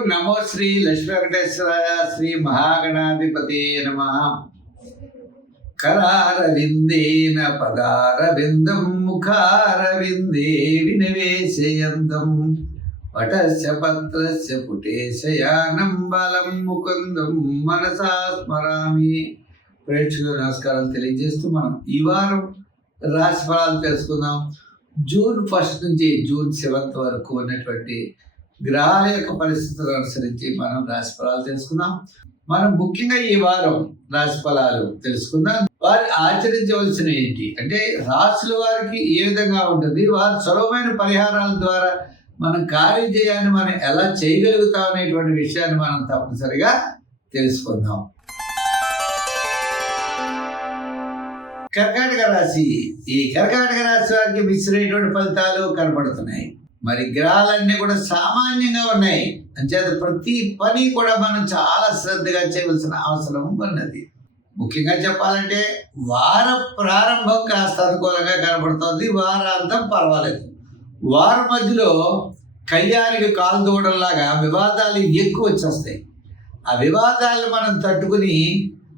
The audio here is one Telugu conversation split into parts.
ఓం నమో శ్రీ లక్ష్మీ వెంకటేశ్వరాయ శ్రీ మహాగణాధిపతే నమః. కరారవిందేన పదారవిందం ముఖారవిందే వినివేశయంతం వటస్య పత్రస్య పుటేశయానం బలం ముకుందం మనసా స్మరామి. ప్రేక్షకులు నమస్కారాలు తెలియజేస్తూ మనం ఈ వారం రాశి ఫలాలు తెలుసుకుందాం. జూన్ 1 నుంచి జూన్ 7 వరకు ఉన్నటువంటి గ్రహాల యొక్క పరిస్థితులను అనుసరించి మనం రాశి ఫలాలు తెలుసుకుందాం. మనం ముఖ్యంగా ఈ వారం రాశి ఫలాలు తెలుసుకుందాం. వారు ఆచరించవలసిన ఏంటి అంటే రాశుల వారికి ఏ విధంగా ఉంటుంది, వారు సులభమైన పరిహారాల ద్వారా మనం కార్యజయాన్ని మనం ఎలా చేయగలుగుతాం అనేటువంటి విషయాన్ని మనం తప్పనిసరిగా తెలుసుకుందాం. కర్కాటక రాశి. ఈ కర్కాటక రాశి వారికి మిశ్రమైనటువంటి ఫలితాలు కనపడుతున్నాయి. మరి గ్రహాలన్నీ కూడా సామాన్యంగా ఉన్నాయి. అంచేత ప్రతి పని కూడా మనం చాలా శ్రద్ధగా చేయవలసిన అవసరం ఉన్నది. ముఖ్యంగా చెప్పాలంటే వార ప్రారంభం కాస్త అనుకూలంగా కనబడుతుంది, వారాంతం పర్వాలేదు. వారం మధ్యలో కయ్యానికి కాలు దూడంలాగా వివాదాలు ఎక్కువ వచ్చేస్తాయి. ఆ వివాదాలను మనం తట్టుకుని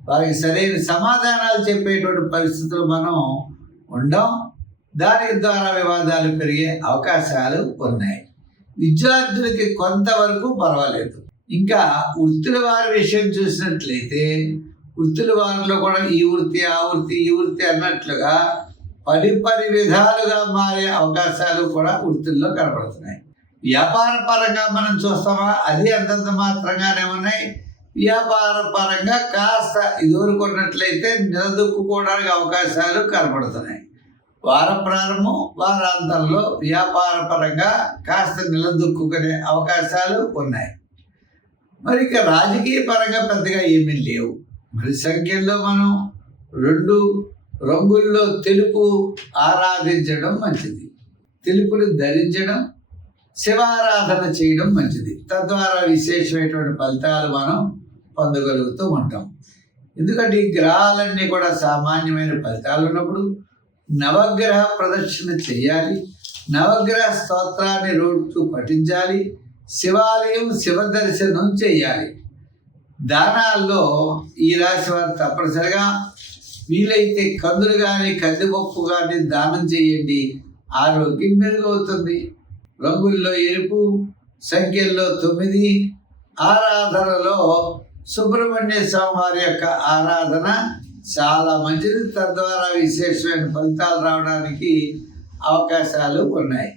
వారికి సరైన సమాధానాలు చెప్పేటువంటి పరిస్థితులు మనం ఉండం. దాని ద్వారా వివాదాలు పెరిగే అవకాశాలు ఉన్నాయి. విద్యార్థులకి కొంతవరకు పర్వాలేదు. ఇంకా వృత్తుల వారి విషయం చూసినట్లయితే వృత్తుల వారిలో కూడా ఈ వృత్తి ఆ వృత్తి ఈ వృత్తి అన్నట్లుగా పరి విధాలుగా మారే అవకాశాలు కూడా వృత్తుల్లో కనపడుతున్నాయి. వ్యాపార పరంగా మనం చూస్తామా, అది అంతంత మాత్రంగానే ఉన్నాయి. వ్యాపార పరంగా కాస్త ఇదివరకున్నట్లయితే నిలదొక్కుకోవడానికి అవకాశాలు కనపడుతున్నాయి. వార ప్రారంభం వారాంతంలో వ్యాపార పరంగా కాస్త నిలదొక్కునే అవకాశాలు ఉన్నాయి. మరి ఇక రాజకీయ పరంగా పెద్దగా ఏమీ లేవు. మరి సంఖ్యల్లో మనం 2 రంగుల్లో తెలుపు ఆరాధించడం మంచిది. తెలుపుని ధరించడం, శివారాధన చేయడం మంచిది. తద్వారా విశేషమైనటువంటి ఫలితాలు మనం పొందగలుగుతూ ఉంటాం. ఎందుకంటే ఈ గ్రహాలన్నీ కూడా సామాన్యమైన ఫలితాలు ఉన్నప్పుడు నవగ్రహ ప్రదక్షిణ చేయాలి, నవగ్రహ స్తోత్రాన్ని రోజు పఠించాలి, శివాలయం శివ దర్శనం చేయాలి. దానాల్లో ఈ రాశి వారు తప్పనిసరిగా వీలైతే కందులు కానీ కందిపప్పు కానీ దానం చేయండి, ఆరోగ్యం మెరుగవుతుంది. రంగుల్లో ఎరుపు, సంఖ్యల్లో 9, ఆరాధనలో సుబ్రహ్మణ్య స్వామి వారి యొక్క ఆరాధన చాలా మంచిది. తద్వారా విశేషమైన ఫలితాలు రావడానికి అవకాశాలు ఉన్నాయి.